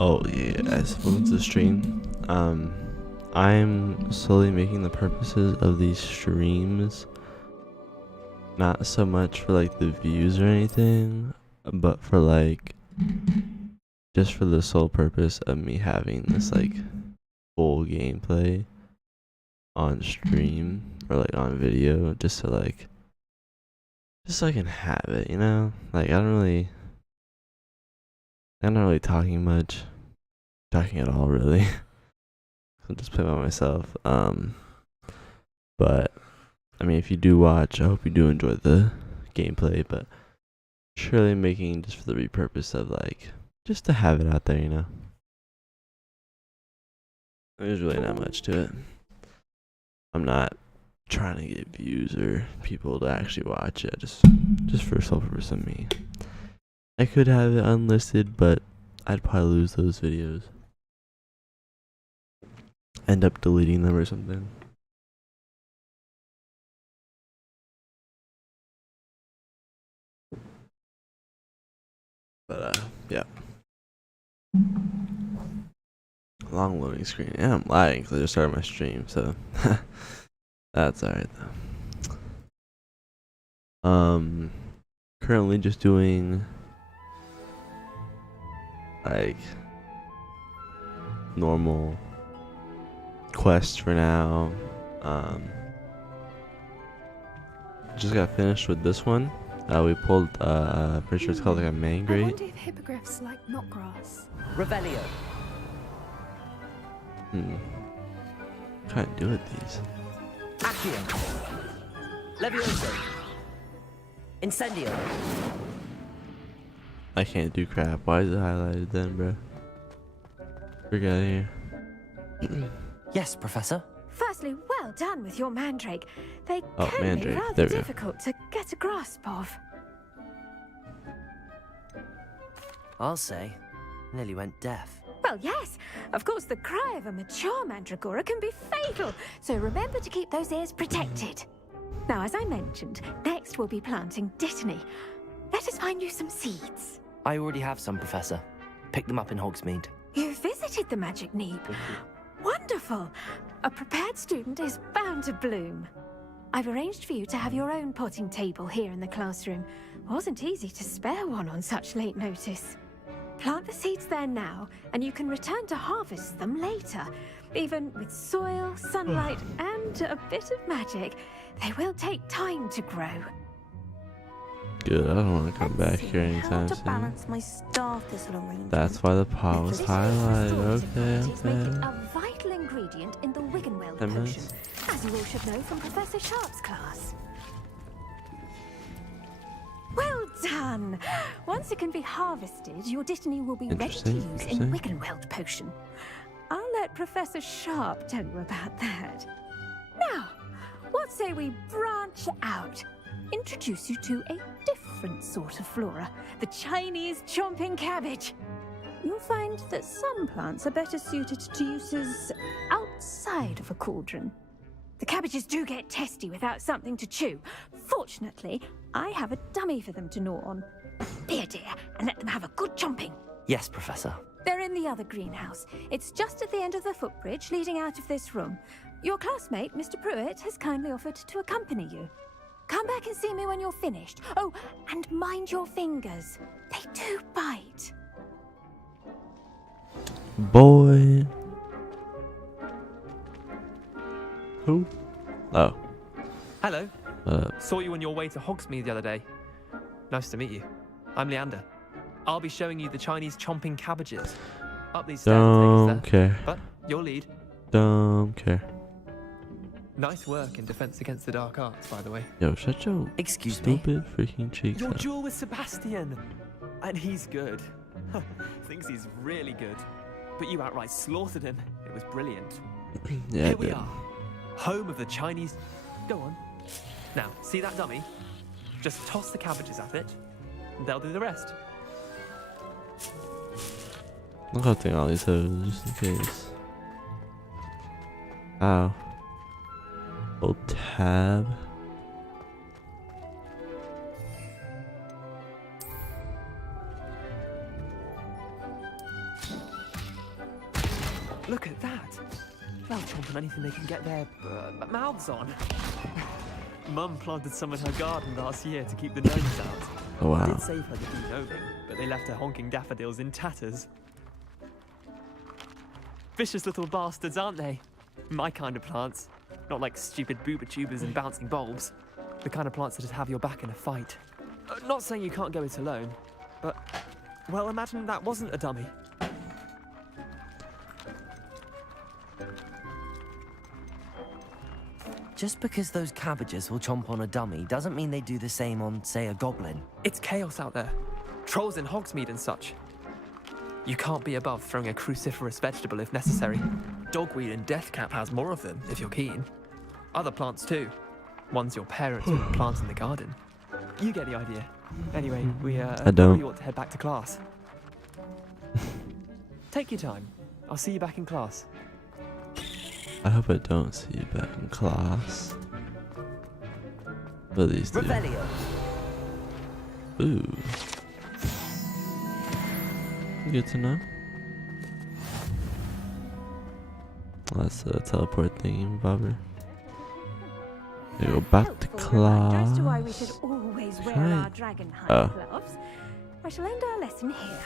Oh yeah, as welcome to the stream. I'm slowly making the purposes of these streams not so much for like the views or anything, but for like just for the sole purpose of me having this like full gameplay on stream or like on video, just so I can have it, you know? Like I'm not really talking much, talking at all really. I'll just play by myself. But I mean, if you do watch, I hope you do enjoy the gameplay. But surely making just for the repurpose of like just to have it out there, you know. There's really not much to it. I'm not trying to get views or people to actually watch it. Just for sole purpose of me. I could have it unlisted, but I'd probably lose those videos. End up deleting them or something. But yeah. Long loading screen. Yeah, I'm lagging because I just started my stream, so that's alright though. Currently just doing like normal quests for now. Just got finished with this one. We pulled pretty sure it's called like a main I grate. wonder if hippogriffs like knot grass. Revelio. What can I do with these? Accio. Levioso. Incendio. I can't do crap. Why is it highlighted then, bro? Forget out of here. Yes, Professor. Firstly, well done with your mandrake. They Oh, can mandrake. be rather There we go. difficult to get a grasp of. I'll say. Nearly went deaf. Well, yes. Of course, the cry of a mature mandragora can be fatal, so remember to keep those ears protected. Now, as I mentioned, next we'll be planting dittany. Let us find you some seeds. I already have some, Professor. Picked them up in Hogsmeade. You visited the Magic Neep. Wonderful. A prepared student is bound to bloom. I've arranged for you to have your own potting table here in the classroom. Wasn't easy to spare one on such late notice. Plant the seeds there now, and you can return to harvest them later. Even with soil, sunlight, and a bit of magic, they will take time to grow. Good, I don't want to come Let's back see here how anytime to soon. balance my star thistle arrangement. That's why the pot was This highlighted. sorting make it Okay. a vital ingredient in the Wiggenweld That potion, nice. as you all should know from Professor Sharp's class. Well done! Once it can be harvested, your dittany will be ready to Interesting, use in interesting. Wiggenweld potion. I'll let Professor Sharp tell you about that. Now, what say we branch out? Introduce you to a different sort of flora, the Chinese chomping cabbage. You'll find that some plants are better suited to uses outside of a cauldron. The cabbages do get testy without something to chew. Fortunately, I have a dummy for them to gnaw on. Here, dear, and let them have a good chomping. Yes, Professor. They're in the other greenhouse. It's just at the end of the footbridge leading out of this room. Your classmate, Mr. Pruitt, has kindly offered to accompany you. Come back and see me when you're finished. Oh, and mind your fingers. They do bite. Boy. Who? Oh. Hello. Uh, Saw you on your way to Hogsmeade the other day. Nice to meet you. I'm Leander. I'll be showing you the Chinese chomping cabbages. Up these stairs don't and take us there. care. But your lead. Don't care. Nice work in Defense Against the Dark Arts, by the way. Yo, shut your Excuse me. stupid freaking cheeks Your up. duel with Sebastian. And he's good. Thinks he's really good. But you outright slaughtered him. It was brilliant. Yeah, I Here we did. are. Home of the Chinese... Go on. Now, see that dummy? Just toss the cabbages at it. And they'll do the rest. I'm cutting all these hoes just in case. Ow. Hold tab. Look at that. They'll chomp on anything they can get their mouths on. Mum planted some in her garden last year to keep the gnomes out. Oh wow. Did save her the de-gnoming, but they left her honking daffodils in tatters. Vicious little bastards, aren't they? My kind of plants. Not like stupid booba tubers and bouncing bulbs. The kind of plants that just have your back in a fight. Not saying you can't go it alone, but, well, imagine that wasn't a dummy. Just because those cabbages will chomp on a dummy doesn't mean they do the same on, say, a goblin. It's chaos out there. Trolls in Hogsmeade and such. You can't be above throwing a cruciferous vegetable if necessary. Dogweed and deathcap has more of them, if you're keen. Other plants too. Ones your parents would plant in the garden. You get the idea. Anyway, we probably ought to head back to class. Take your time. I'll see you back in class. I hope I don't see you back in class. But these do. Revelio. Ooh. Good to know. That's a teleport thingy, bobber. We go back to class. As to why we should always wear our dragon hide gloves, I shall end our lesson here.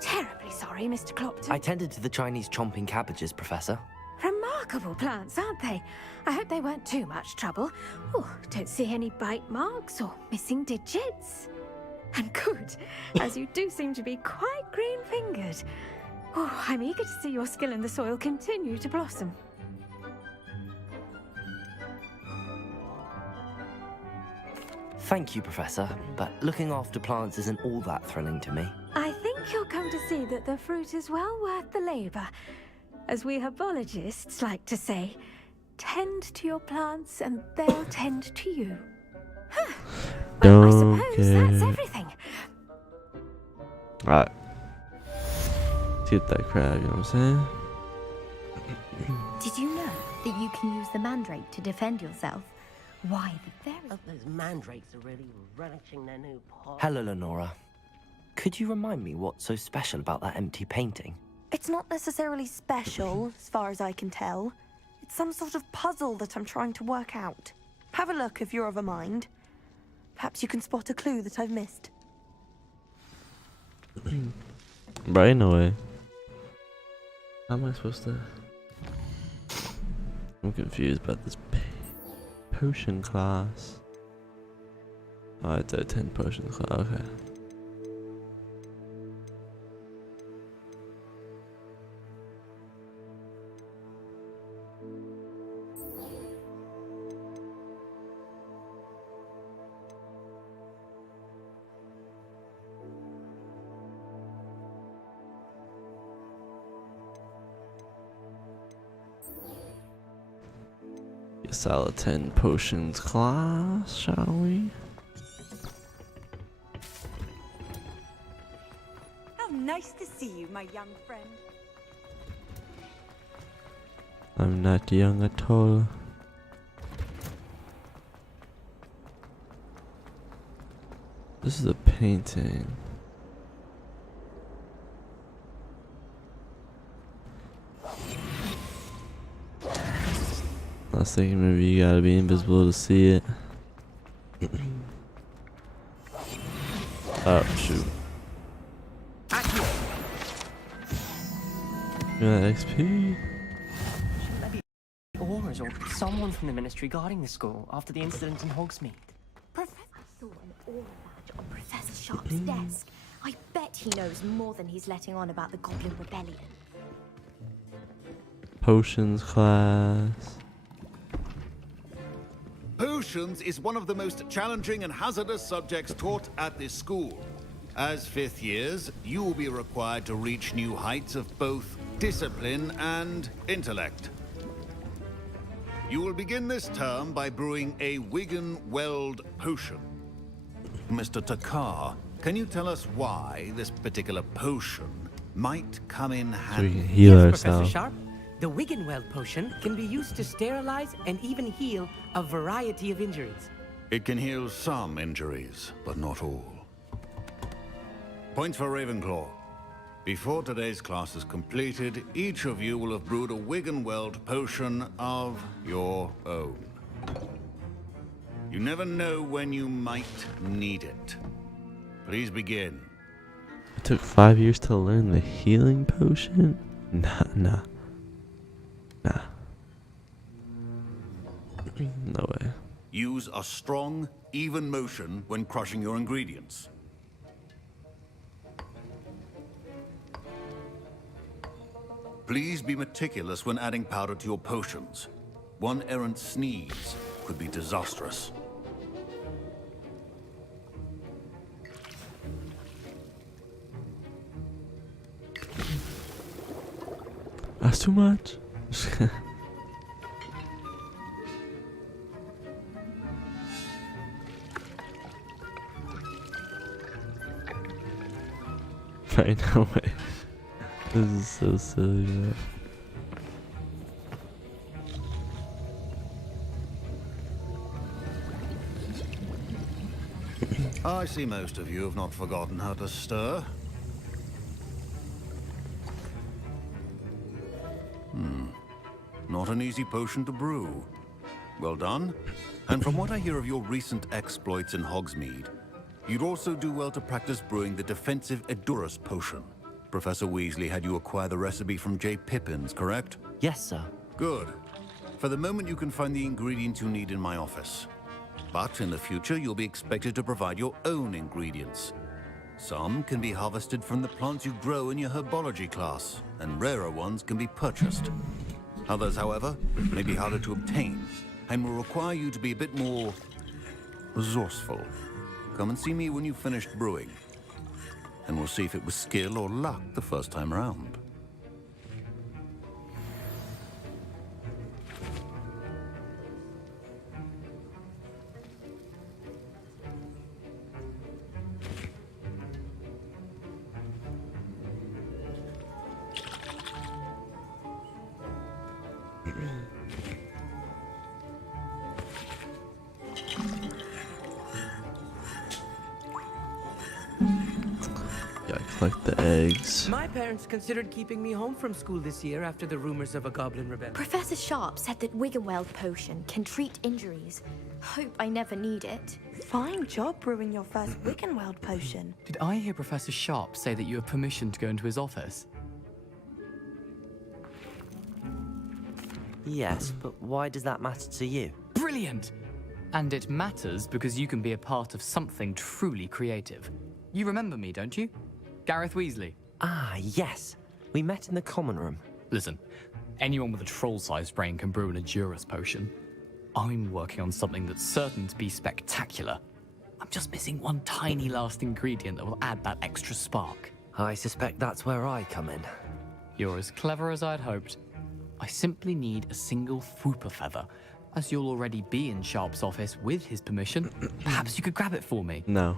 Terribly sorry, Mr. Clopton. I tended to the Chinese chomping cabbages, Professor. Remarkable plants, aren't they? I hope they weren't too much trouble. Oh, don't see any bite marks or missing digits. And good, as you do seem to be quite green-fingered. Oh, I'm eager to see your skill in the soil continue to blossom. Thank you, Professor, but looking after plants isn't all that thrilling to me. I think you'll come to see that the fruit is well worth the labour. As we herbologists like to say, tend to your plants and they'll tend to you. Well, I suppose that's everything. Alright. Let's get that crab, you know what I'm saying? Did you know that you can use the mandrake to defend yourself? Why, the very... Oh, those mandrakes are really relishing their new pot. Hello, Lenora. Could you remind me what's so special about that empty painting? It's not necessarily special, as far as I can tell. It's some sort of puzzle that I'm trying to work out. Have a look if you're of a mind. Perhaps you can spot a clue that I've missed. Right in a way. How am I supposed to... I'm confused about this potion class. Oh, it's a 10 potion class, okay. Guess I'll attend potions class, shall we? How nice to see you, my young friend. I'm not young at all. This is a painting. I was thinking maybe you gotta be invisible to see it. Oh shoot. You got XP? Maybe Aurors or someone from the ministry guarding the school after the incident in Hogsmeade. I saw an aura badge on Professor Sharp's desk. I bet he knows more than he's letting on about the Goblin Rebellion. Potions class. Potions is one of the most challenging and hazardous subjects taught at this school. As fifth years, you will be required to reach new heights of both discipline and intellect. You will begin this term by brewing a Wigan-Weld potion. Mr. Takar, can you tell us why this particular potion might come in So we handy? can heal Professor ourselves. Sharp. The Wigan-Weld potion can be used to sterilize and even heal a variety of injuries. It can heal some injuries, but not all. Points for Ravenclaw. Before today's class is completed, each of you will have brewed a Wiggenweld potion of your own. You never know when you might need it. Please begin. It took 5 years to learn the healing potion? Nah. No way. Use a strong, even motion when crushing your ingredients. Please be meticulous when adding powder to your potions. One errant sneeze could be disastrous. That's too much. Right, no way. This is so silly, man. I see most of you have not forgotten how to stir. Not an easy potion to brew. Well done. And from what I hear of your recent exploits in Hogsmeade, you'd also do well to practice brewing the defensive Edurus potion. Professor Weasley had you acquire the recipe from J. Pippins, correct? Yes, sir. Good. For the moment, you can find the ingredients you need in my office. But in the future, you'll be expected to provide your own ingredients. Some can be harvested from the plants you grow in your herbology class, and rarer ones can be purchased. Others, however, may be harder to obtain, and will require you to be a bit more resourceful. Come and see me when you've finished brewing, and we'll see if it was skill or luck the first time around. Gotta collect the eggs. My parents considered keeping me home from school this year after the rumors of a goblin rebellion. Professor Sharp said that Wiggenweld potion can treat injuries. Hope I never need it. Fine job brewing your first Wiggenweld potion. Did I hear Professor Sharp say that you have permission to go into his office? Yes, but why does that matter to you? Brilliant! And it matters because you can be a part of something truly creative. You remember me, don't you? Gareth Weasley. Ah, yes. We met in the common room. Listen, anyone with a troll-sized brain can brew an Edurus potion. I'm working on something that's certain to be spectacular. I'm just missing one tiny last ingredient that will add that extra spark. I suspect that's where I come in. You're as clever as I'd hoped. I simply need a single Fwooper feather. As you'll already be in Sharp's office with his permission, perhaps you could grab it for me. No.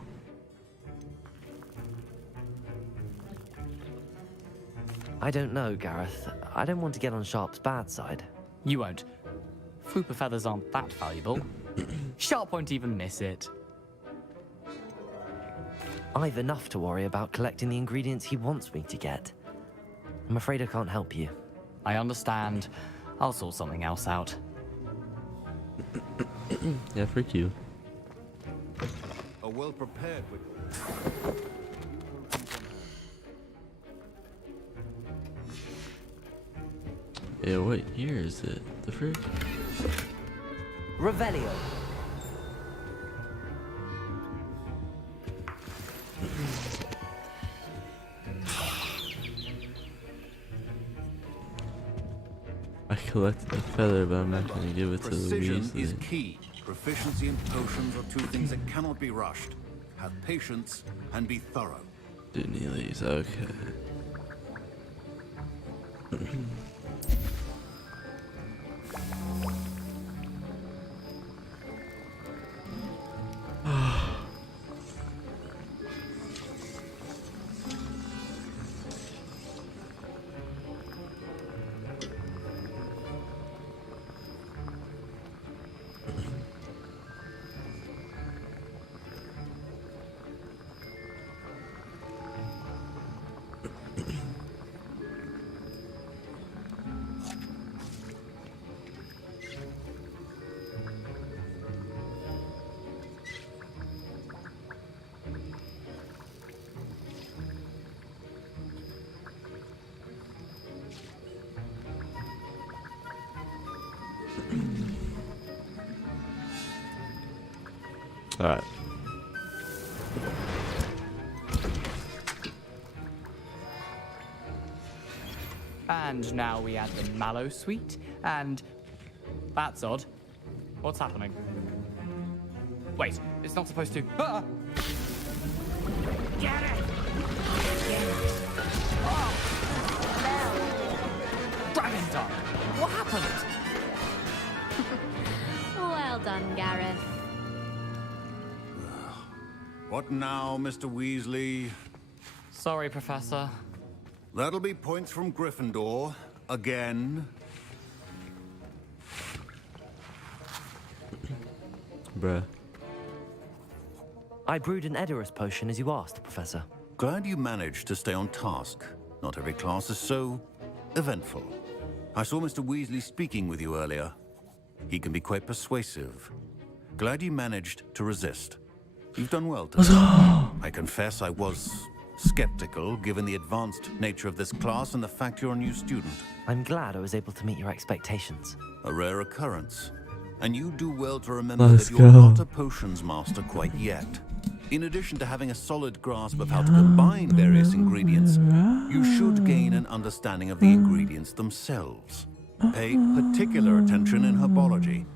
I don't know, Gareth. I don't want to get on Sharp's bad side. You won't. Fwooper feathers aren't that valuable. Sharp won't even miss it. I've enough to worry about collecting the ingredients he wants me to get. I'm afraid I can't help you. I understand. I'll sort something else out. Yeah, freak you. A well-prepared with... Yeah, what year is it? The frick? Revelio. I collected the feather, but I'm not gonna give it to the Precision is Weasley. key. Proficiency and potions are two things that cannot be rushed. Have patience and be thorough. Neely's okay. Alright. And now we add the mallow sweet, and that's odd. What's happening? Wait, it's not supposed to. Ah! Get it! Oh! Dragon Dog! What happened? Well done, Gareth. What now, Mr. Weasley? Sorry, Professor. That'll be points from Gryffindor. Again. Bruh. I brewed an Edorus potion as you asked, Professor. Glad you managed to stay on task. Not every class is so eventful. I saw Mr. Weasley speaking with you earlier. He can be quite persuasive. Glad you managed to resist. You've done well today. I confess I was skeptical, given the advanced nature of this class and the fact you're a new student. I'm glad I was able to meet your expectations. A rare occurrence. And you do well to remember Let's that you're go. not a potions master quite yet. In addition to having a solid grasp of how to combine various ingredients, you should gain an understanding of the ingredients themselves. Pay particular attention in herbology.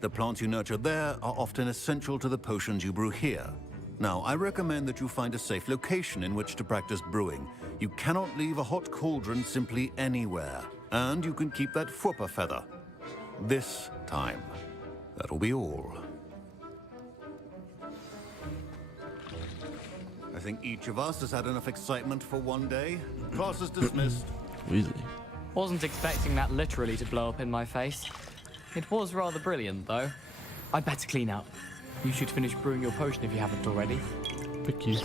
The plants you nurture there are often essential to the potions you brew here. Now, I recommend that you find a safe location in which to practice brewing. You cannot leave a hot cauldron simply anywhere. And you can keep that Fwooper feather. This time. That'll be all. I think each of us has had enough excitement for one day. Class is dismissed. Weasley. Wasn't expecting that literally to blow up in my face. It was rather brilliant, though. I'd better clean up. You should finish brewing your potion if you haven't already. Pick you.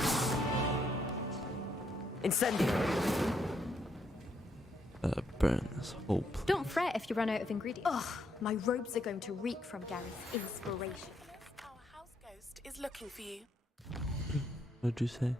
Incendio! Burns. Hope. Don't fret if you run out of ingredients. Ugh, my robes are going to reek from Gareth's inspiration. Our house ghost is looking for you. What'd you say?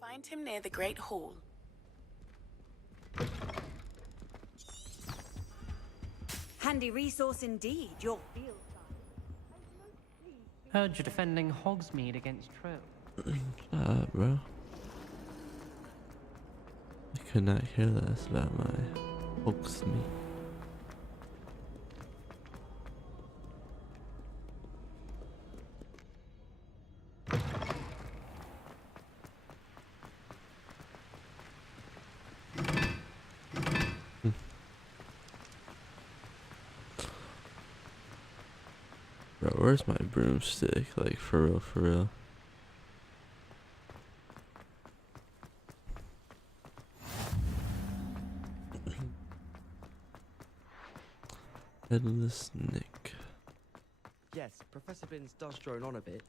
Find him near the Great Hall. Handy resource indeed, your field. Heard you're defending Hogsmeade against trolls. Bro. I could not care less about my Hogsmeade. Bro, where's my broomstick? Like, for real, for real. Headless Nick. Yes, Professor Binns does drone on a bit.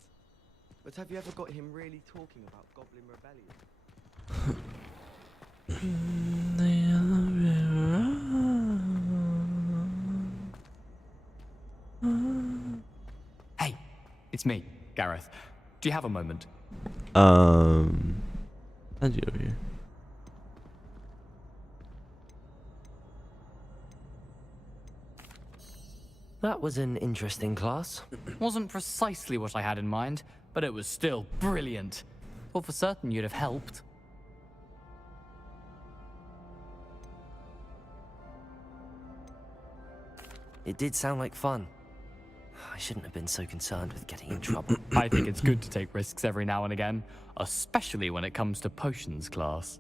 But have you ever got him really talking about Goblin Rebellion? Hey, it's me, Gareth. Do you have a moment? How'd you over here? That was an interesting class. Wasn't precisely what I had in mind, but it was still brilliant. Well, for certain you'd have helped. It did sound like fun. I shouldn't have been so concerned with getting in trouble. I think it's good to take risks every now and again, especially when it comes to potions class.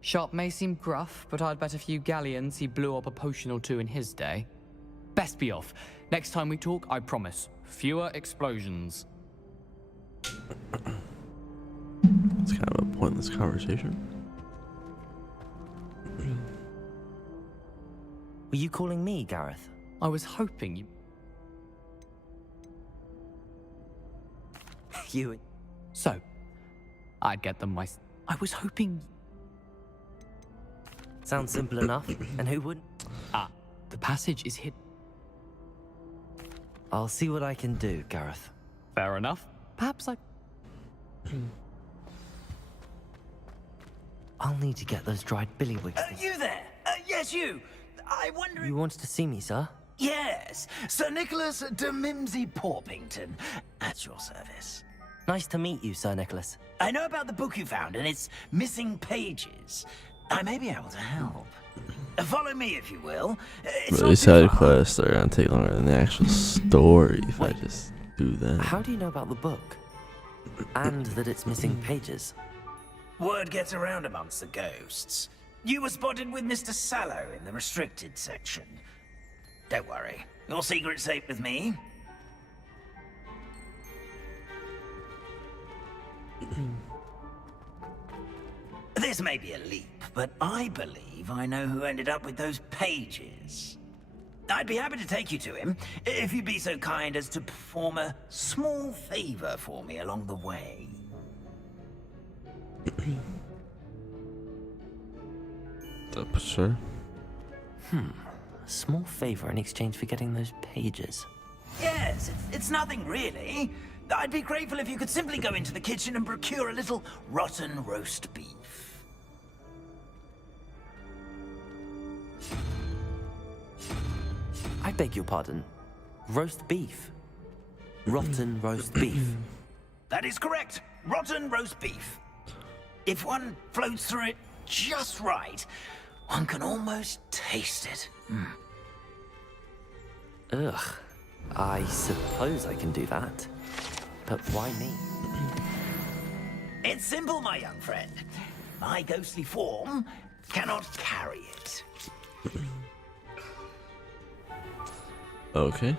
Sharp may seem gruff, but I'd bet a few galleons he blew up a potion or two in his day. Best be off. Next time we talk, I promise, fewer explosions. It's kind of a pointless conversation. Were you calling me, Gareth? I was hoping you... You... So, I'd get them I was hoping Sounds simple enough, and who wouldn't? Ah, the passage is hidden. I'll see what I can do, Gareth. Fair enough. Perhaps I... I'll need to get those dried billywigs. You there? Yes, you. I wonder You wanted to see me, sir? Yes, Sir Nicholas de Mimsy Porpington, at your service. Nice to meet you, Sir Nicholas. I know about the book you found and its missing pages. I may be able to help. Follow me, if you will. It's Really, not too side far. quests are gonna take longer than the actual story if I just do that. How do you know about the book? And that it's missing pages? Word gets around amongst the ghosts. You were spotted with Mr. Sallow in the restricted section. Don't worry, your secret's safe with me. This may be a leap, but I believe I know who ended up with those pages. I'd be happy to take you to him, if you'd be so kind as to perform a small favor for me along the way. Sure. A small favor in exchange for getting those pages. Yes, it's nothing really. I'd be grateful if you could simply go into the kitchen and procure a little rotten roast beef. I beg your pardon. Roast beef. Rotten roast beef. That is correct. Rotten roast beef. If one floats through it just right, one can almost taste it. Ugh. I suppose I can do that. But why me? It's simple, my young friend. My ghostly form cannot carry it. Okay.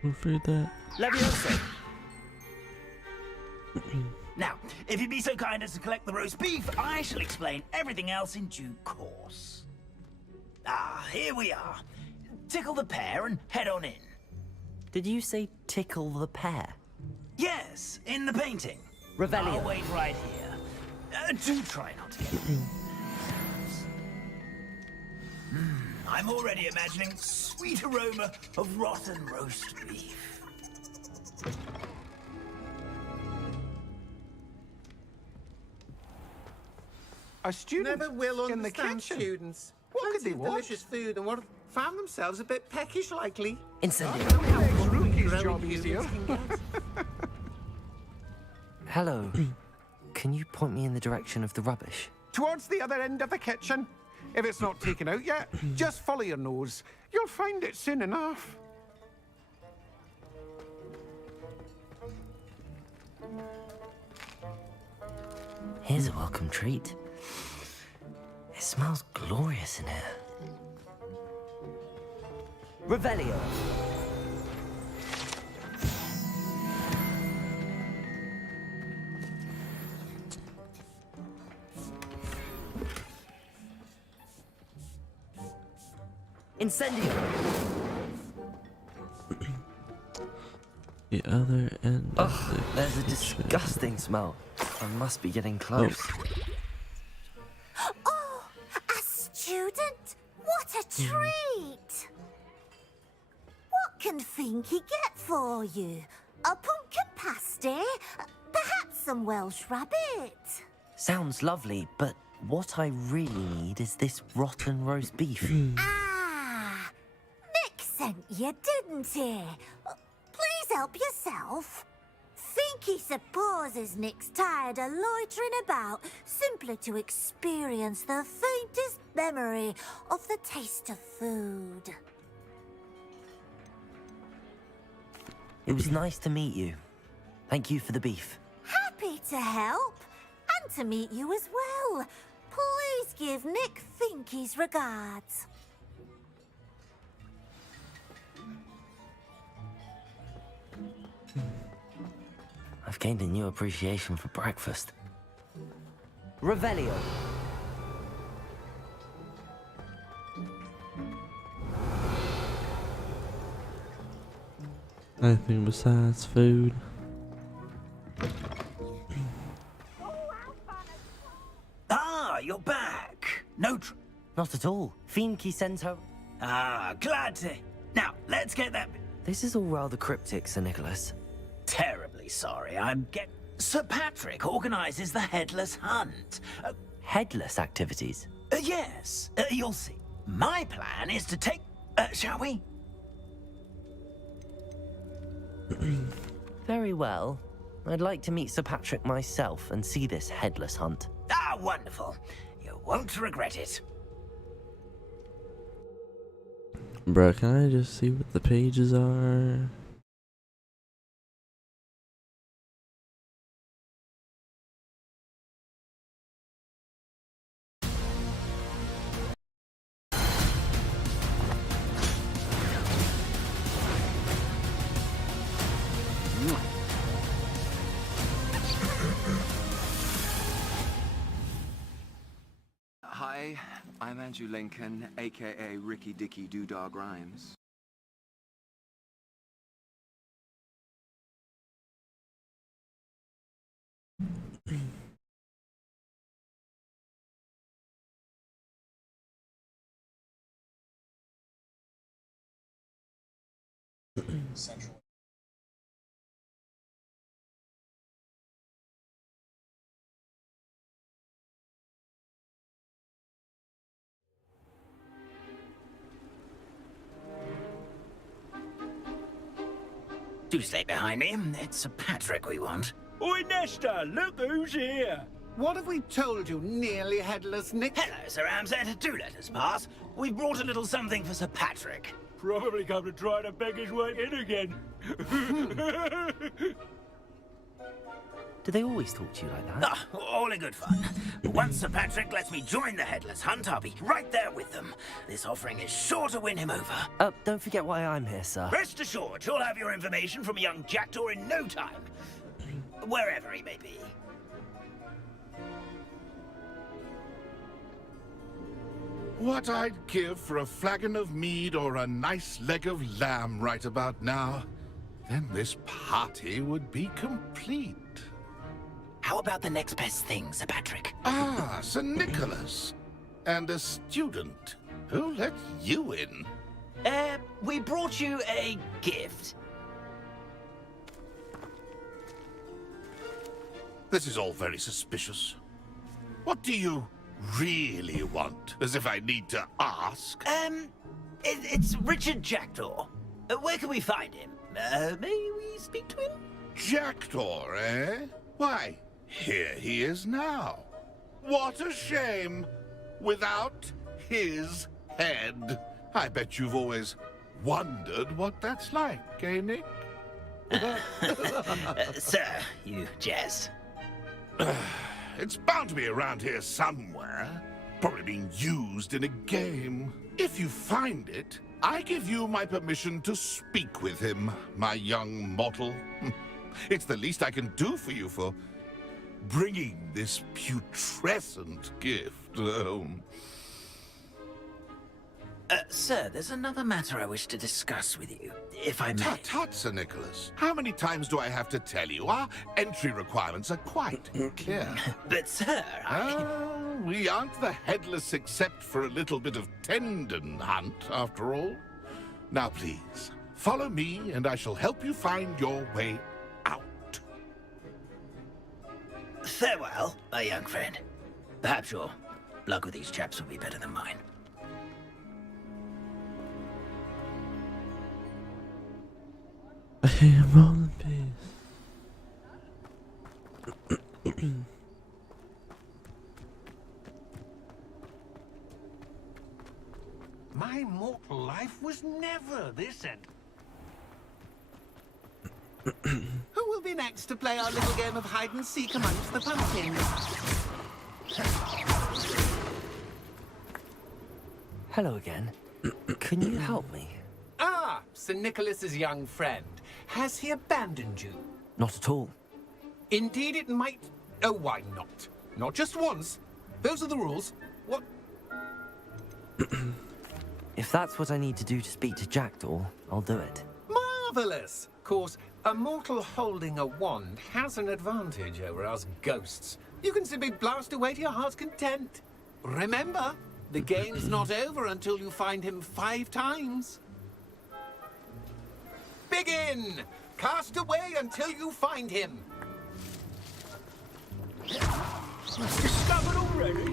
Who freed that? Levioso. Now, if you'd be so kind as to collect the roast beef, I shall explain everything else in due course. Ah, here we are. Tickle the pear and head on in. Did you say tickle the pear? Yes, in the painting. Revelio. I'll wait right here. Do try not to get I'm already imagining sweet aroma of rotten roast beef. Our students never will in the understand kitchen. students. What could Plenty they of want? delicious food and what found themselves a bit peckish likely. Incendio. Makes Rookie's Growing job humans easier. can get. Hello. Can you point me in the direction of the rubbish? Towards the other end of the kitchen. If it's not taken out yet, just follow your nose. You'll find it soon enough. Here's a welcome treat. It smells glorious in here. Revelio. Incendio. The other end of Ugh, the there's a kitchen. disgusting smell. I must be getting close. Oh, a student? What a treat! What can Finky get for you? A pumpkin pasty? Perhaps some Welsh rabbit? Sounds lovely, but what I really need is this rotten roast beef. Ah, Nick sent you, didn't he? Please help yourself. Finky supposes Nick's tired of loitering about simply to experience the faintest memory of the taste of food. It was nice to meet you. Thank you for the beef. Happy to help, and to meet you as well. Please give Nick Finky's regards. I've gained a new appreciation for breakfast. Revelio. Anything besides food? Not at all. Fienke sent her... Ah, glad to... Now, let's get that... This is all rather cryptic, Sir Nicholas. Terribly sorry, Sir Patrick organises the Headless Hunt. Headless activities? Yes, you'll see. My plan is to take... shall we? Very well. I'd like to meet Sir Patrick myself and see this Headless Hunt. Ah, wonderful. You won't regret it. Bruh, can I just see what the pages are? Hi, I'm Andrew Lincoln, aka Ricky Dicky Doodog Rhymes. Central. Do stay behind me. It's Sir Patrick we want. Oi, Nesta, look who's here. What have we told you, nearly headless Nick? Hello, Sir Ramsay. Do let us pass. We've brought a little something for Sir Patrick. Probably come to try to beg his way in again. Do they always talk to you like that? Ah, all in good fun. Once Sir Patrick lets me join the Headless Hunt, I'll be right there with them. This offering is sure to win him over. Don't forget why I'm here, sir. Rest assured, you'll have your information from a young jackdaw in no time. Wherever he may be. What I'd give for a flagon of mead or a nice leg of lamb right about now. Then this party would be complete. How about the next best thing, Sir Patrick? Ah, Sir Nicholas. And a student. Who let you in? We brought you a gift. This is all very suspicious. What do you really want? As if I need to ask. It's Richard Jackdaw. Where can we find him? May we speak to him? Jackdaw, eh? Why, here he is now. What a shame. Without his head. I bet you've always wondered what that's like, eh, Nick? Sir, you jest. It's bound to be around here somewhere. Probably being used in a game. If you find it, I give you my permission to speak with him, my young mortal. It's the least I can do for you for bringing this putrescent gift home. Sir, there's another matter I wish to discuss with you, if I may. Tut, Sir Nicholas. How many times do I have to tell you? Our entry requirements are quite clear. But, sir, we aren't the headless except for a little bit of tendon hunt, after all. Now, please, follow me, and I shall help you find your way out. Farewell, my young friend. Perhaps your luck with these chaps will be better than mine. I am all in peace. My mortal life was never this end. Who will be next to play our little game of hide and seek amongst the pumpkins? Hello again. Can you help me? Ah, Sir Nicholas's young friend. Has he abandoned you? Not at all. Indeed it might... Oh, why not? Not just once. Those are the rules. What? If that's what I need to do to speak to Jackdaw, I'll do it. Marvellous! Of course, a mortal holding a wand has an advantage over us ghosts. You can simply blast away to your heart's content. Remember, The game's not over until you find him 5 times. Begin! Cast away until you find him. Discovered already?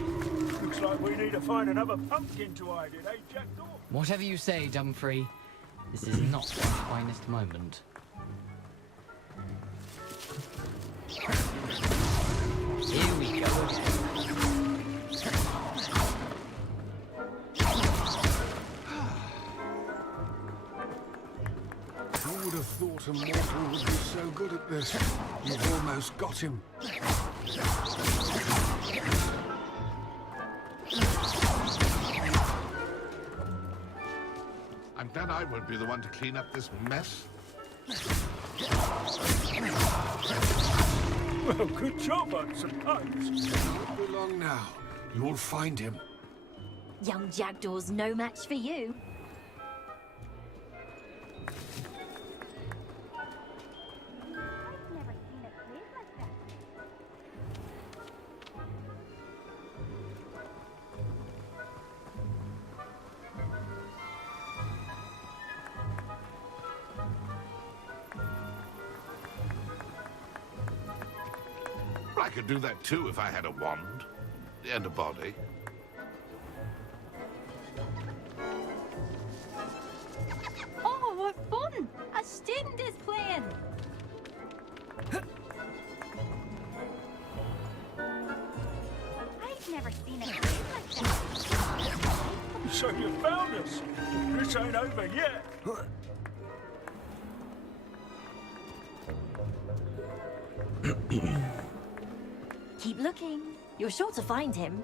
Looks like we need to find another pumpkin to hide in, eh, Jackdaw? Whatever you say, Dumfrey. This is not the finest moment. Here we go again. Who would have thought a mortal would be so good at this? You've almost got him. I'm glad I won't be the one to clean up this mess. Well, good job, I suppose. Won't be long now. You'll find him. Young Jackdaw's no match for you. I could do that too if I had a wand and a body. Oh, what fun! A student is playing! I've never seen a game like that. So you found us. This ain't over yet. Keep looking. You're sure to find him.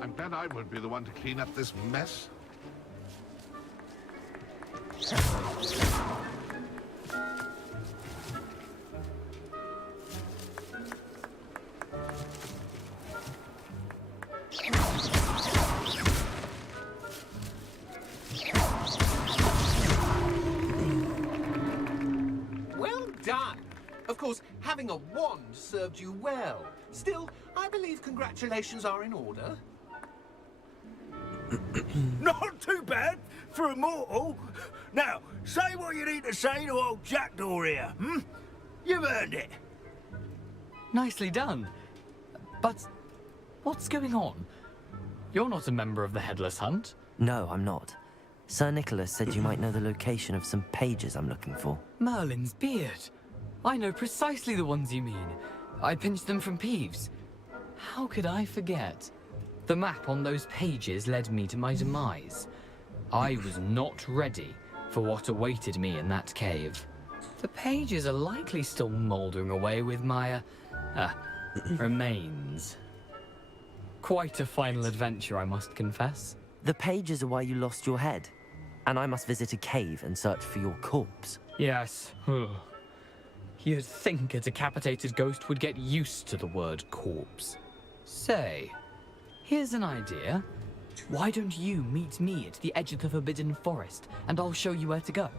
I'm glad I won't be the one to clean up this mess. Well done. Of course, having a wand served you well. Still, I believe congratulations are in order. Not too bad for a mortal. Now, say what you need to say to old Jackdaw here, hmm? You've earned it. Nicely done. But what's going on? You're not a member of the Headless Hunt. No, I'm not. Sir Nicholas said you might know the location of some pages I'm looking for. Merlin's beard. I know precisely the ones you mean. I pinched them from Peeves. How could I forget? The map on those pages led me to my demise. I was not ready for what awaited me in that cave. The pages are likely still mouldering away with my, remains. Quite a final adventure, I must confess. The pages are why you lost your head, and I must visit a cave and search for your corpse. Yes. You'd think a decapitated ghost would get used to the word corpse. Say, here's an idea. Why don't you meet me at the edge of the Forbidden Forest, and I'll show you where to go?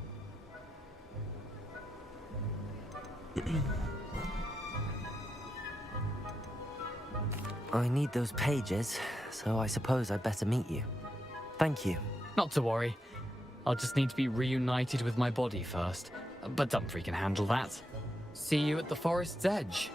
I need those pages, so I suppose I'd better meet you. Thank you. Not to worry. I'll just need to be reunited with my body first. But Dumfrey can handle that. See you at the forest's edge.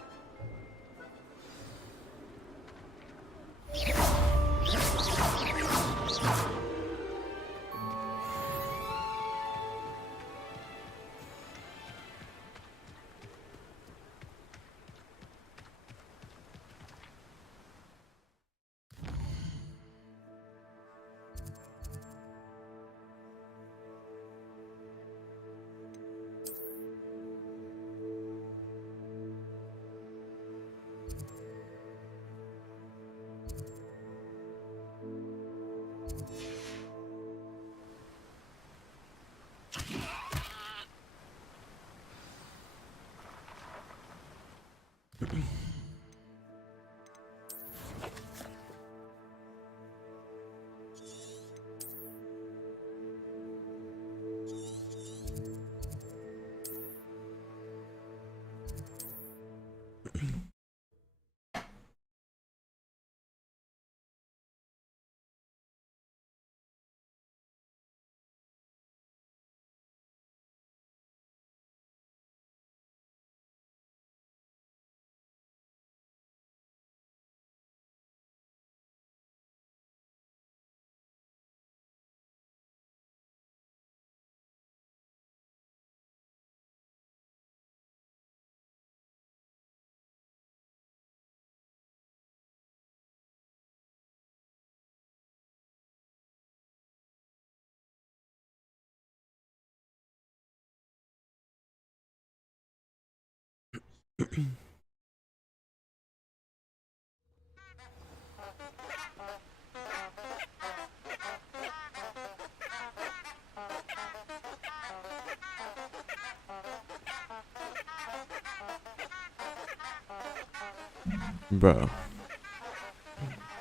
Bro.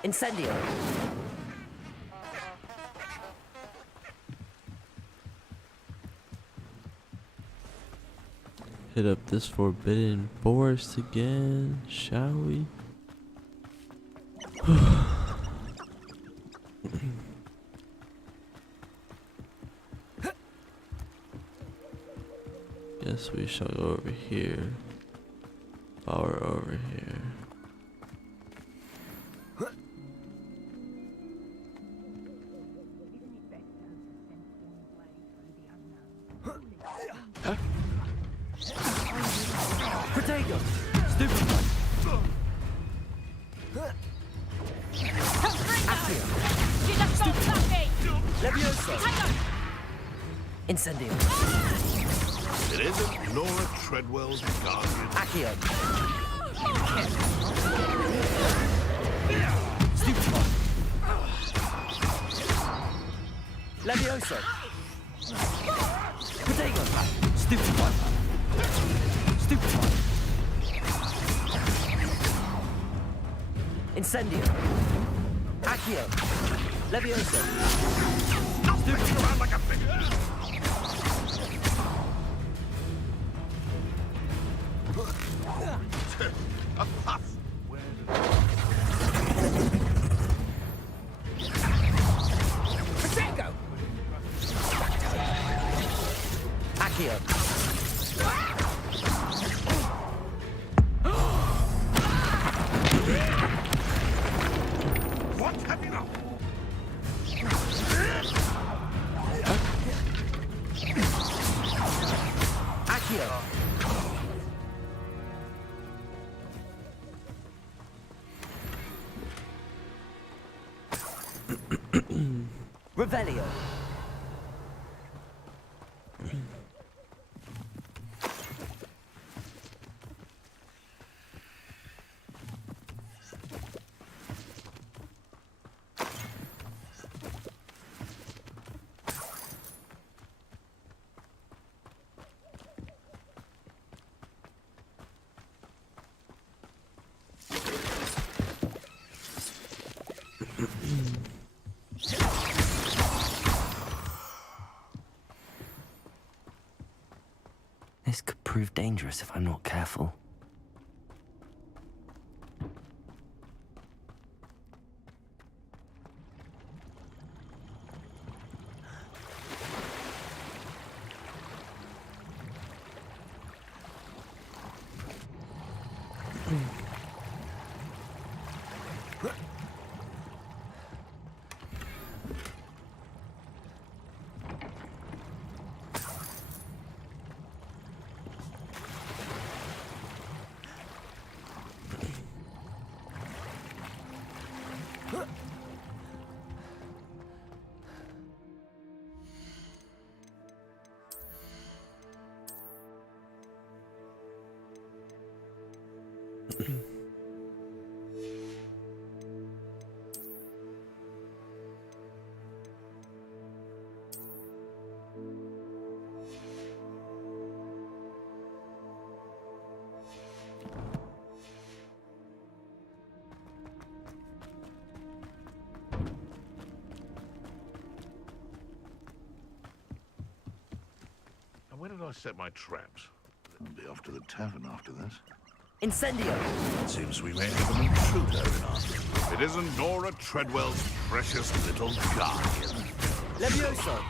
Incendio. Hit up this forbidden forest again, shall we? Guess we shall go over here. While we're over here. Protego! Stupid one! Accio! Levioso! Incendio! It isn't Laura Treadwell's guardian. Accio! Stupid one! Levioso! Protego! Stupid one! Stupid one! Incendio! Accio! Levioso! Stupid one! Like a A puff. Protego! Accio! What have you done? Accio! Revelio! This could prove dangerous if I'm not careful. And where did I set my traps? I'll be off to the tavern after this. Incendio! It seems we may have an intruder in our midst. It isn't Nora Treadwell's precious little guardian. Levioso!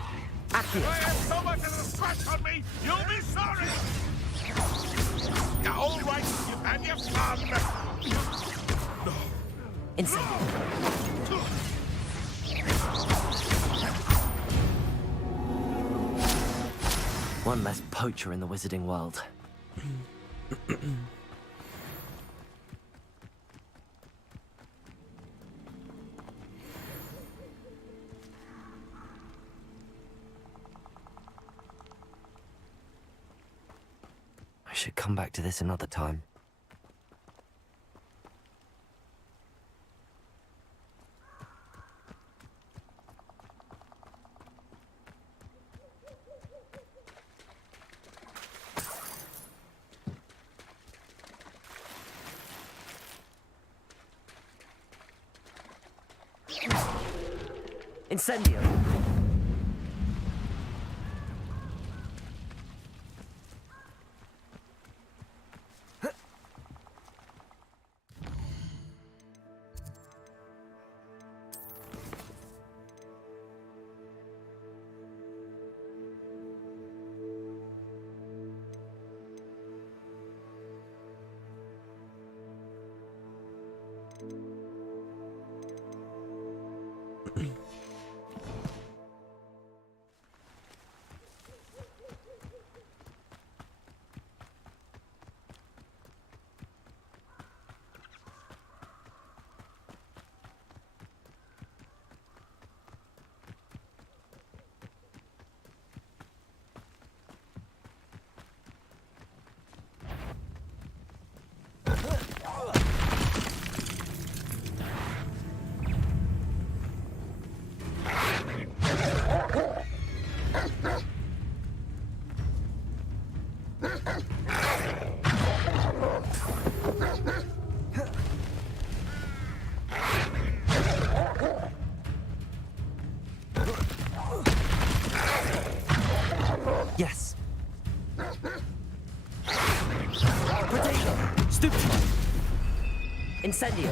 Accio! I have so much as a scratch on me, you'll be sorry! Yeah, all right, you've had your fun. Incendio! One less poacher in the wizarding world. I should come back to this another time. Incendio. Yes. Potato! Stupid! Incendio!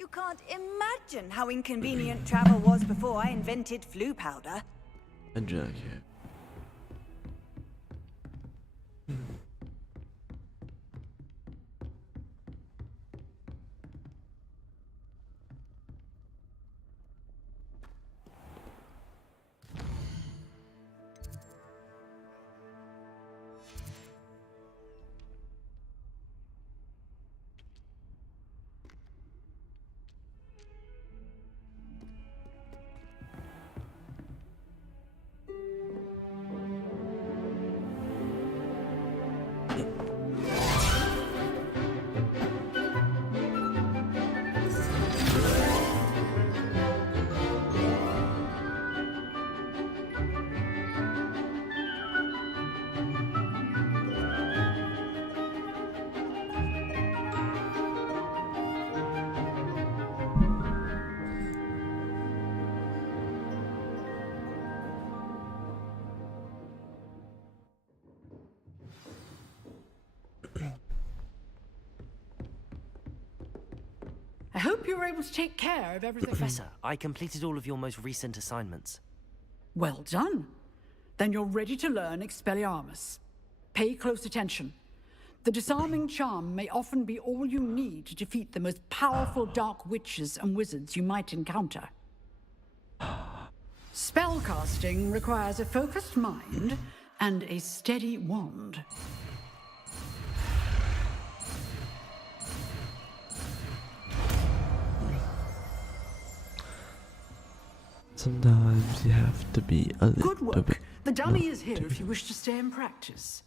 You can't imagine how inconvenient travel was before I invented flu powder. A jacket. I hope you were able to take care of everything. Professor, I completed all of your most recent assignments. Well done. Then you're ready to learn Expelliarmus. Pay close attention. The disarming charm may often be all you need to defeat the most powerful dark witches and wizards you might encounter. Spellcasting requires a focused mind and a steady wand. Sometimes you have to be a little Good work. bit. The dummy is here if you wish to stay and practice.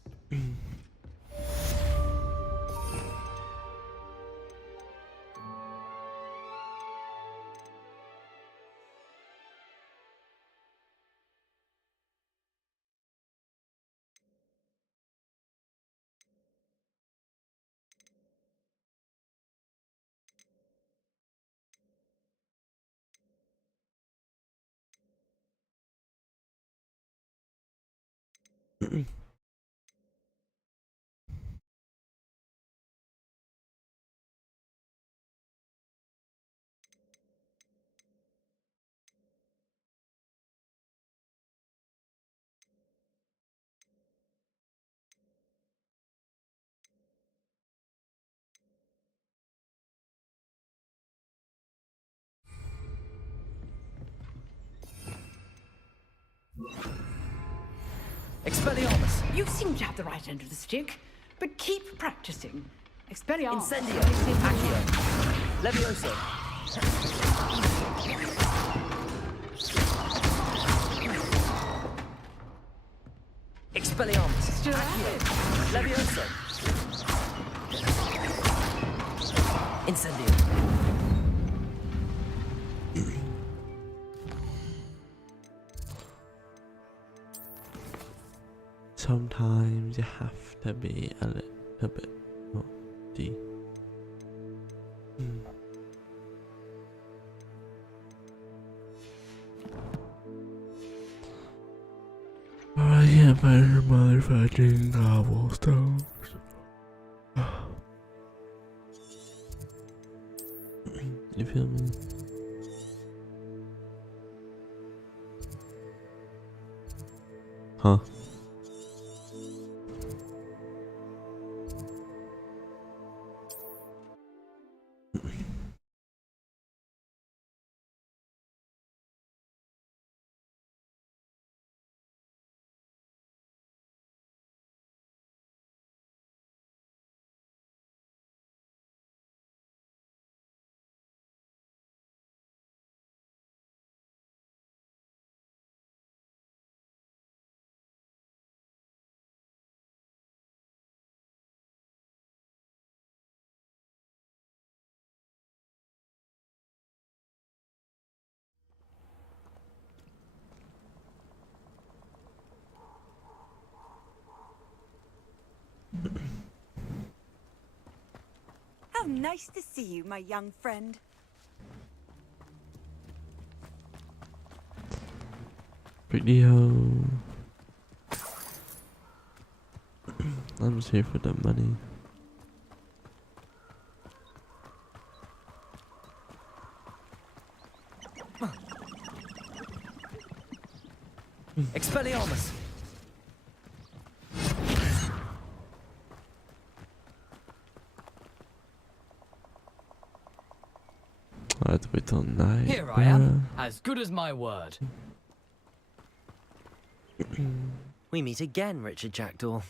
Expelliarmus! You seem to have the right end of the stick, but keep practicing. Expelliarmus. Incendio! Accio! Levioso! Expelliarmus! Still Accio! Levioso! Incendio! Sometimes you have to be a little bit naughty. I can't find my fucking cobblestones. You feel me? Huh? How nice to see you, my young friend. Video. I'm just here for the money. Expelliarmus! I have to wait till night. Here I am, as good as my word. We meet again, Richard Jackdaw.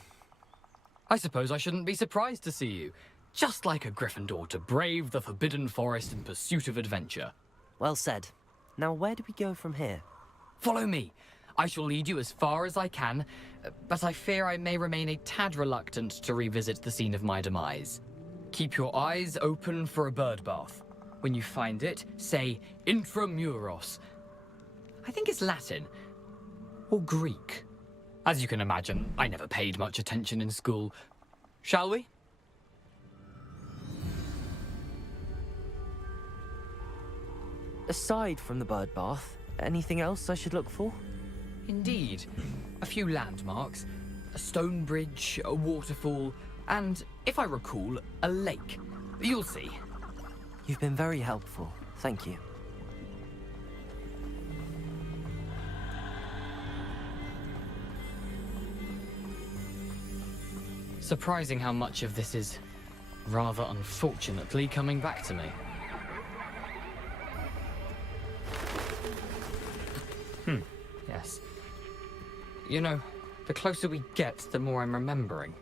I suppose I shouldn't be surprised to see you. Just like a Gryffindor to brave the Forbidden Forest in pursuit of adventure. Well said. Now where do we go from here? Follow me. I shall lead you as far as I can, but I fear I may remain a tad reluctant to revisit the scene of my demise. Keep your eyes open for a bird bath. When you find it, say intramuros. I think it's Latin. Or Greek. As you can imagine, I never paid much attention in school. Shall we? Aside from the bird bath, anything else I should look for? Indeed. A few landmarks. A stone bridge, a waterfall, and, if I recall, a lake. You'll see. You've been very helpful. Thank you. Surprising how much of this is, rather unfortunately, coming back to me. Yes. You know, the closer we get, the more I'm remembering.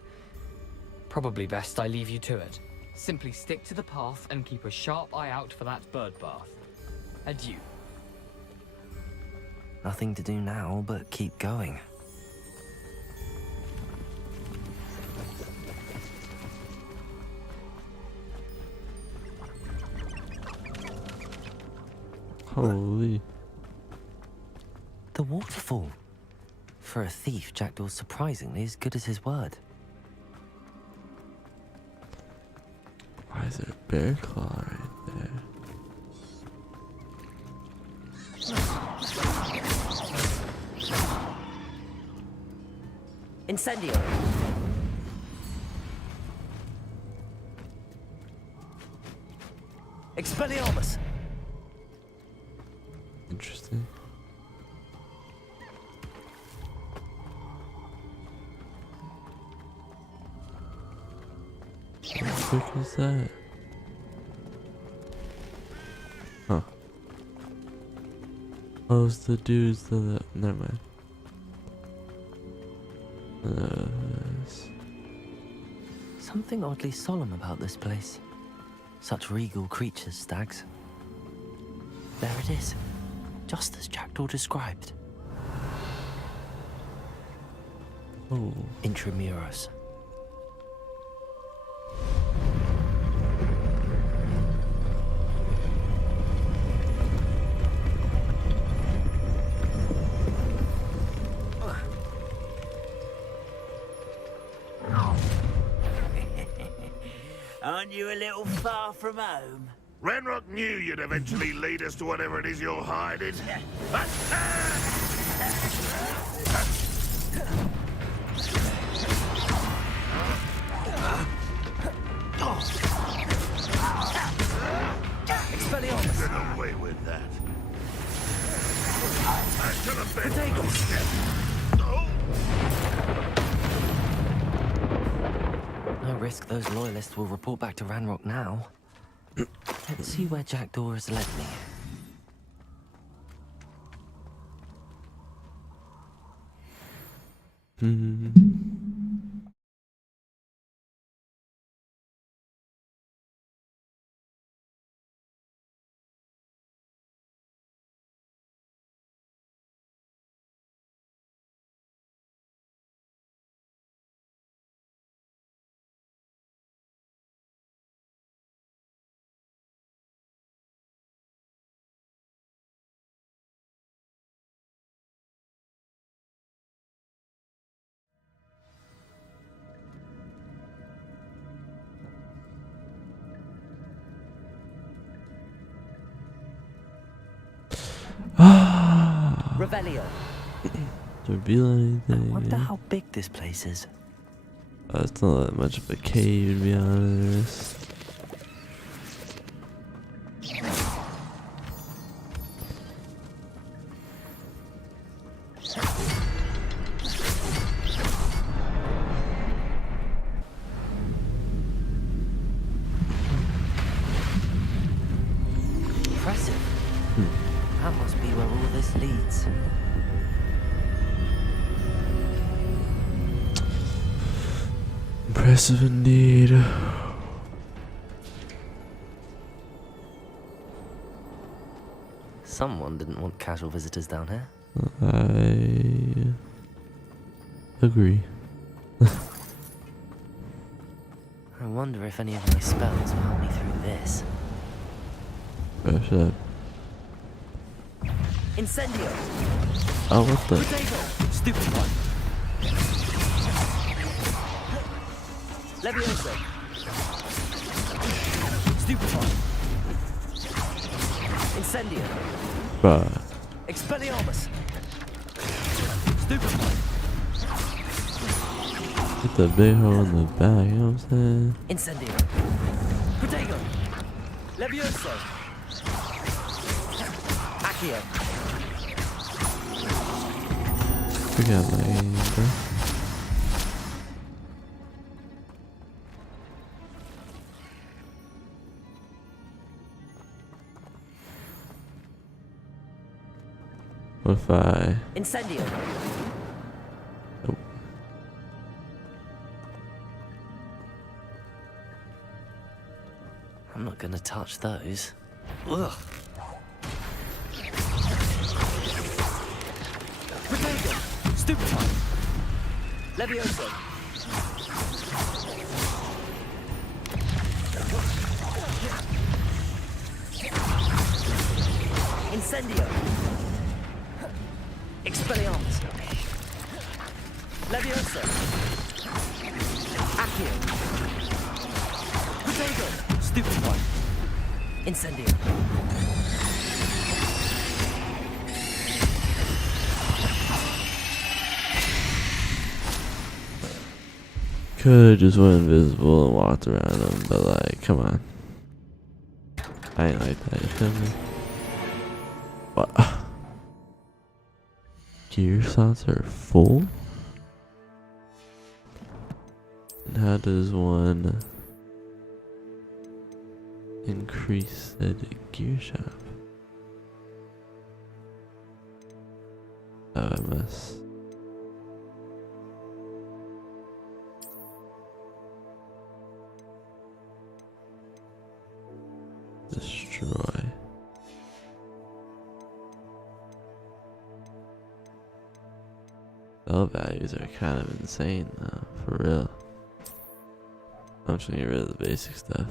Probably best I leave you to it. Simply stick to the path and keep a sharp eye out for that bird bath. Adieu. Nothing to do now but keep going. Holy. The waterfall. For a thief, Jackdaw's surprisingly as good as his word. Why is there a bear claw right there? Incendio! Expelliarmus! Interesting. How quick is that? Huh. Oh, it's the dudes that. Never mind. Something oddly solemn about this place. Such regal creatures, stags. There it is, just as Jackdaw described. Oh. Intramuros. Aren't you a little far from home? Ranrock knew you'd eventually lead us to whatever it is you're hiding. Expelliarmus! Get away with that. Back to the bed. No risk those loyalists will report back to Ranrock now. Let's see where Jackdaw has led me. Revelio. Reveal anything? I wonder how big this place is. It's not that much of a cave, to be honest. Impressive. That must be where all this leads. Impressive indeed. Someone didn't want casual visitors down here. I agree. I wonder if any of my spells will help me through this. Brush up. Incendio! Oh, what the? Potato! Stupid one! Levioso! Stupid one! Incendio! Bruh. Expelliarmus! Stupid one! Hit the big hole in the back, you know what I'm saying? Incendio! Potato! Levioso! Accio! Forgot my aim, bro. What if I... Incendio! Oh. I'm not gonna touch those. Ugh! Stupefy. Levioso. Incendio. Expelliarmus. Levioso. Accio. Protego. Stupefy. Incendio. Could've just went invisible and walked around him, but like, come on. I ain't like that, you feel me? What? Gear slots are full? And how does one increase the gear shop? Oh, I must. Destroy. Sell values are kind of insane though, for real. I'm just gonna get rid of the basic stuff.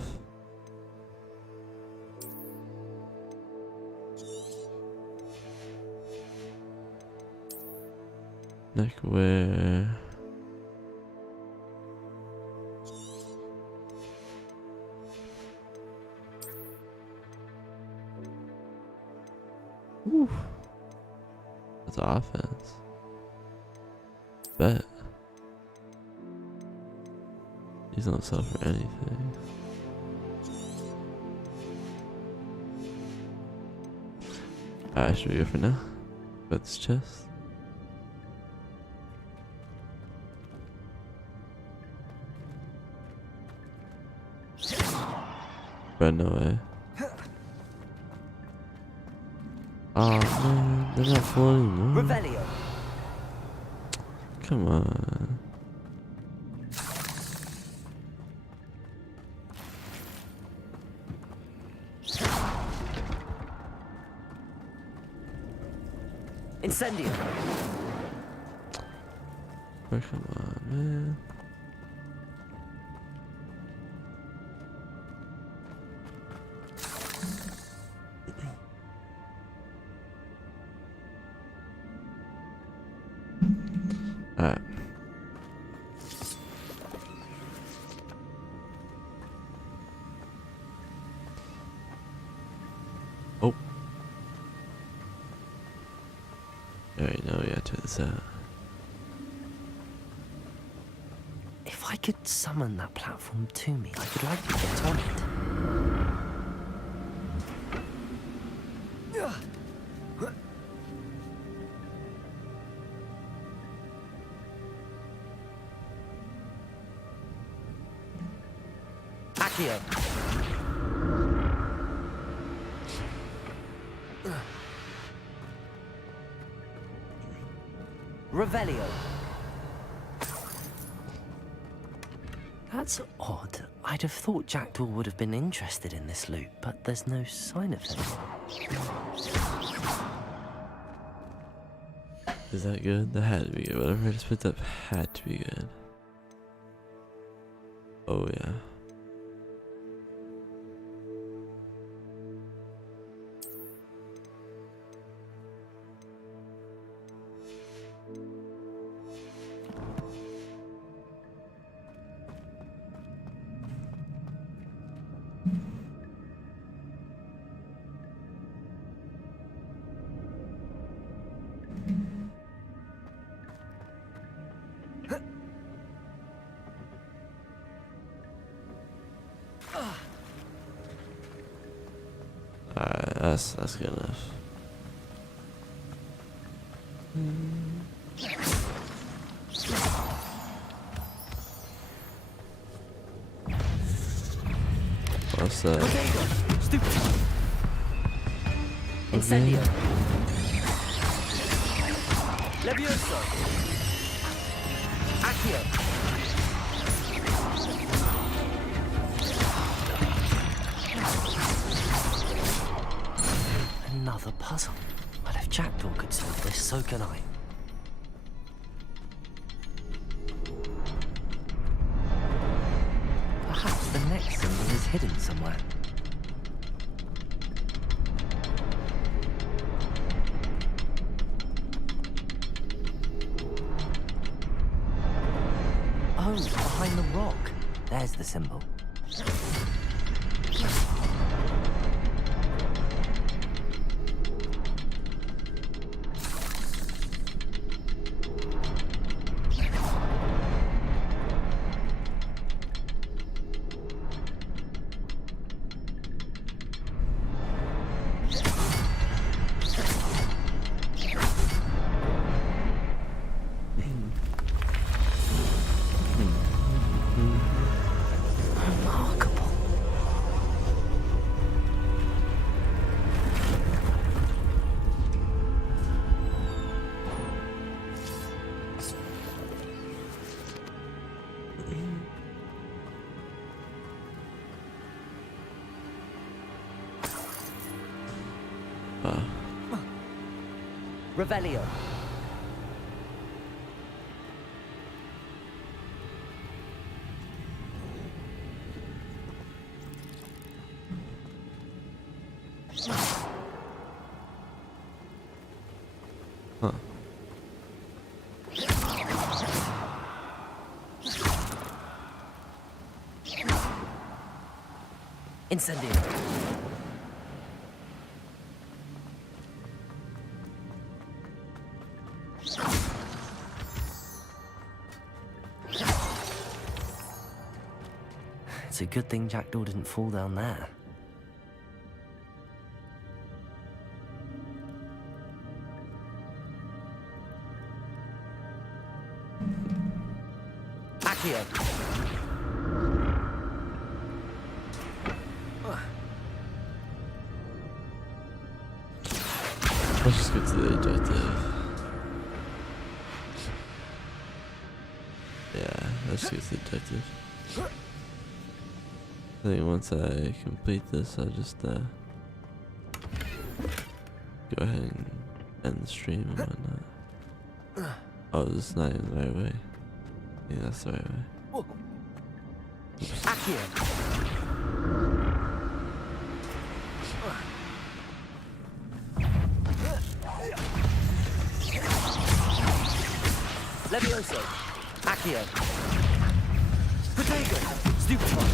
Neckwear. Woo. That's offense. Bet. These don't sell for anything. Alright, should we go for now? Put this chest. But no way. Oh man, they're not full anymore. Revelio. Come on. Incendio. Oh, come on, man. Alright. Oh. Alright, now we gotta check this out. If I could summon that platform to me, I could likely get on it. Accio. Revelio. That's odd. I'd have thought Jackdaw would have been interested in this loot, but there's no sign of him. Is that good? That had to be good. Whatever I just picked up had to be good. Oh yeah. Alright, that's good enough. What's that? Incendio. Levioso. Accio. Another puzzle. Well, if Jackdaw could solve this, so can I. hidden somewhere. Oh, behind the rock. There's the symbol. Revelio. Huh. Incendio. It's a good thing Jackdaw didn't fall down there. Accio. Let's just get to the objective. Yeah, let's get to the objective. I think once I complete this, I'll just go ahead and end the stream and whatnot. Oh, this is not even the right way. I think that's the right way. Accio. Levioso. Accio. Protego. Stupefy.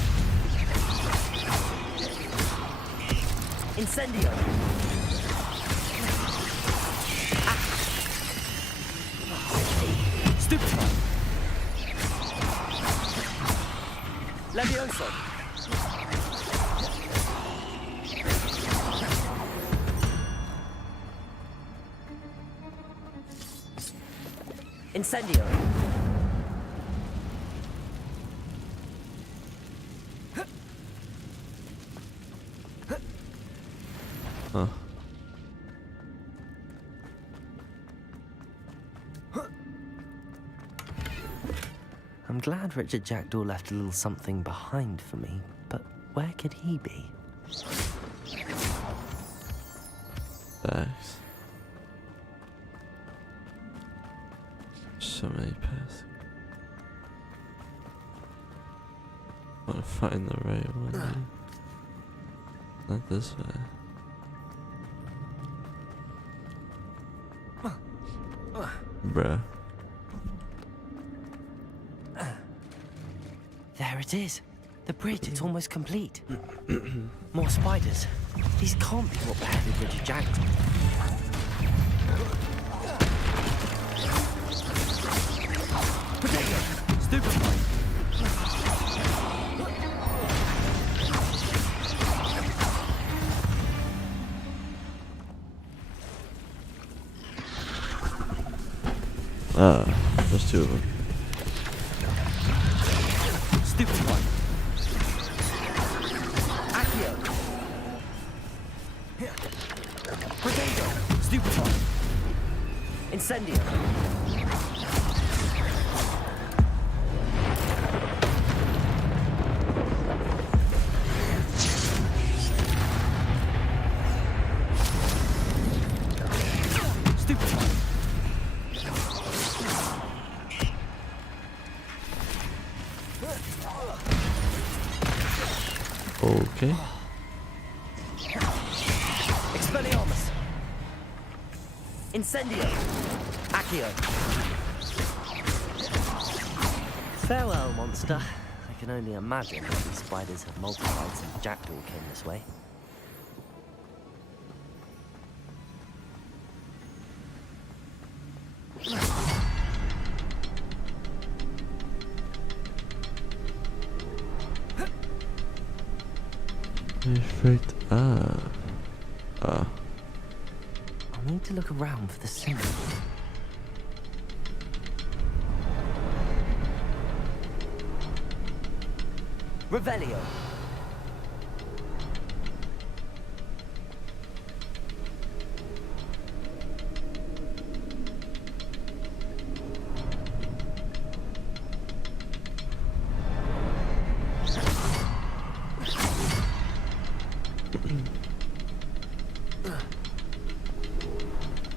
Incendio. Stupefy. Levioso. Incendio. Huh. I'm glad Richard Jackdaw left a little something behind for me, but where could he be? Thanks. So many paths. I want to find the right one. Dude. Not this way. Bruh. There it is. The bridge, it's almost complete. More spiders. These can't be what beheaded Richard Jackdaw. Potato! Stupefy! There's two of them. Stupefy! Accio! Potato! Stupefy! Incendio! Oh. Incendio! Accio! Farewell, monster. I can only imagine how these spiders have multiplied since Jackdaw came this way. I freaked up. I'll need to look around for the symbol. Revelio.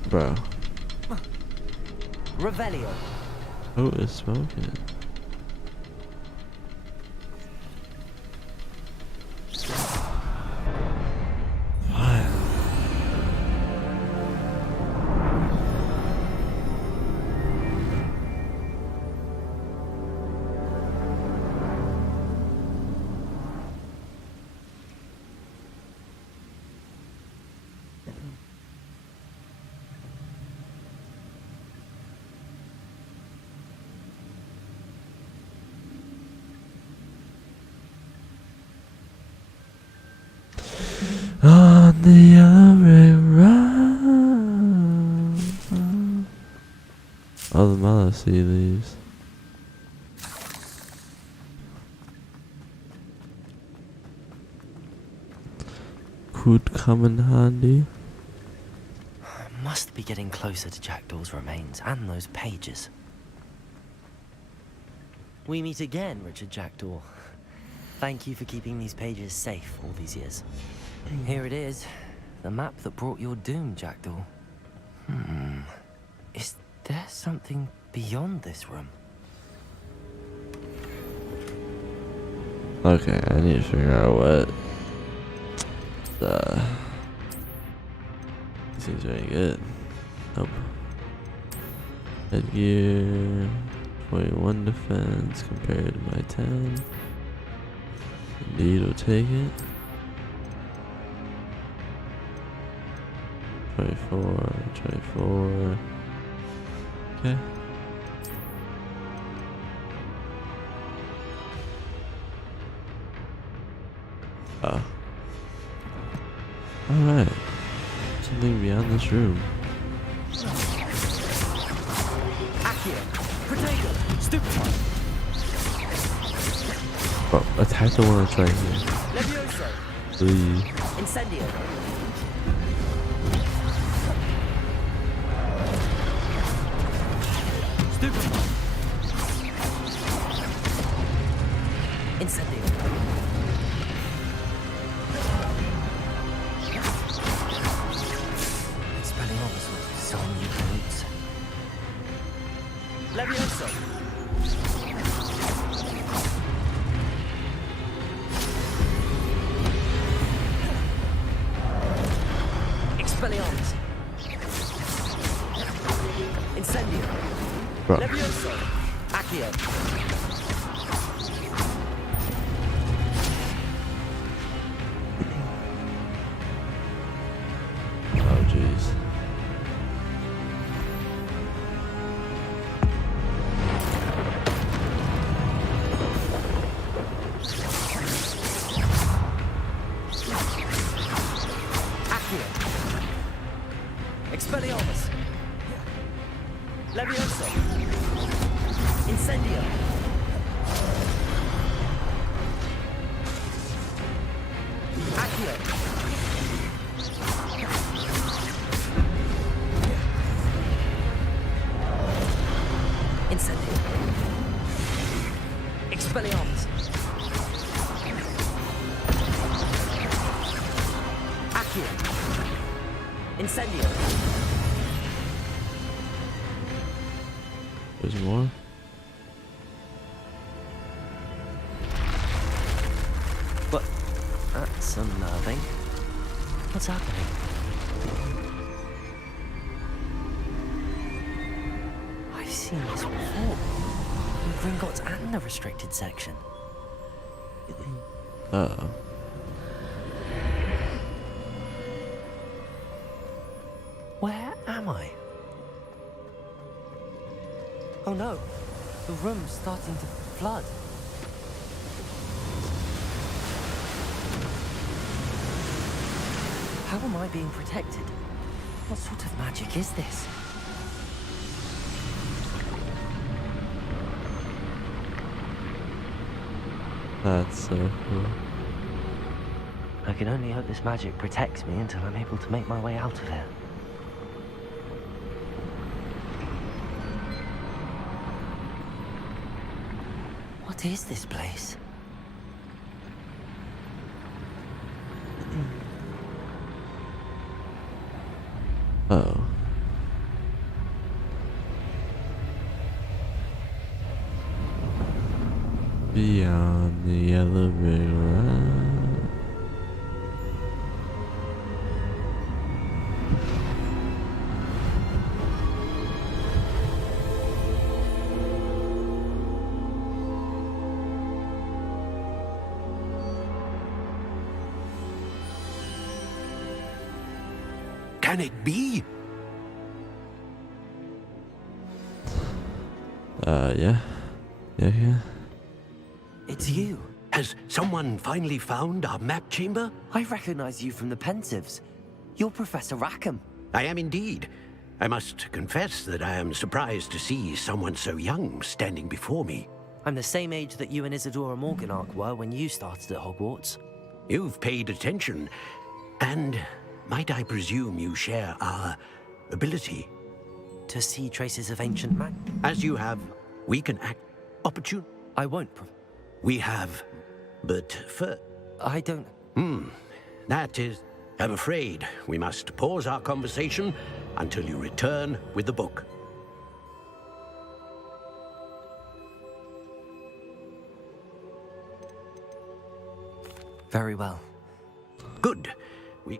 Bro. Revelio. Who is smoking? On the other road. Oh, the Malacy leaves. Could come in handy. Must be getting closer to Jackdaw's remains and those pages. We meet again, Richard Jackdaw. Thank you for keeping these pages safe all these years. Here it is, the map that brought your doom, Jackdaw. Is there something beyond this room? Okay, I need to figure out what the... Seems very good. Nope. Headgear, 21 defense compared to my 10. Indeed, will take it. 24, 24. Okay. Oh. Alright. Something beyond this room. Accio! Protego! Stupefy! Oh, attack the one that's right here. Levioso! Please. Incendio! Stupefy! Incendio! Levioso! Expelliarmus! Incendio! Bro. Levioso! Accio! Oh, jeez. Expelliarmus! Levioso! Incendio! Accio! Incendio! Expelliarmus! Accio! Incendio! There's more? But that's unnerving. What's happening? seen this before. In Gringotts and the restricted section. Uh-oh. Where am I? Oh no, the room's starting to flood. How am I being protected? What sort of magic is this? That's so cool. I can only hope this magic protects me until I'm able to make my way out of here. What is this place? Oh. Beyond the yellow brick road. Can it be? Yeah. Yeah. It's you. Has someone finally found our map chamber? I recognize you from the Pensives. You're Professor Rackham. I am indeed. I must confess that I am surprised to see someone so young standing before me. I'm the same age that you and Isadora Morganach were when you started at Hogwarts. You've paid attention, and might I presume you share our ability? To see traces of ancient mag? As you have, we can act opportune. I won't. We have, but first... I don't... That is... I'm afraid we must pause our conversation until you return with the book. Very well. Good. We...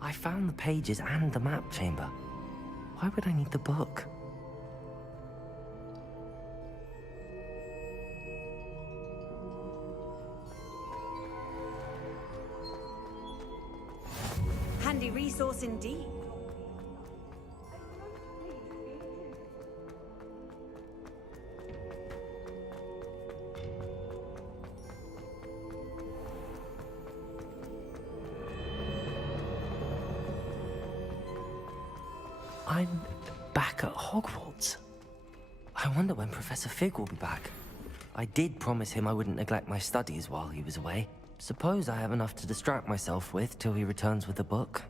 I found the pages and the map chamber. Why would I need the book? Handy resource indeed. I'm back at Hogwarts. I wonder when Professor Fig will be back. I did promise him I wouldn't neglect my studies while he was away. Suppose I have enough to distract myself with till he returns with the book.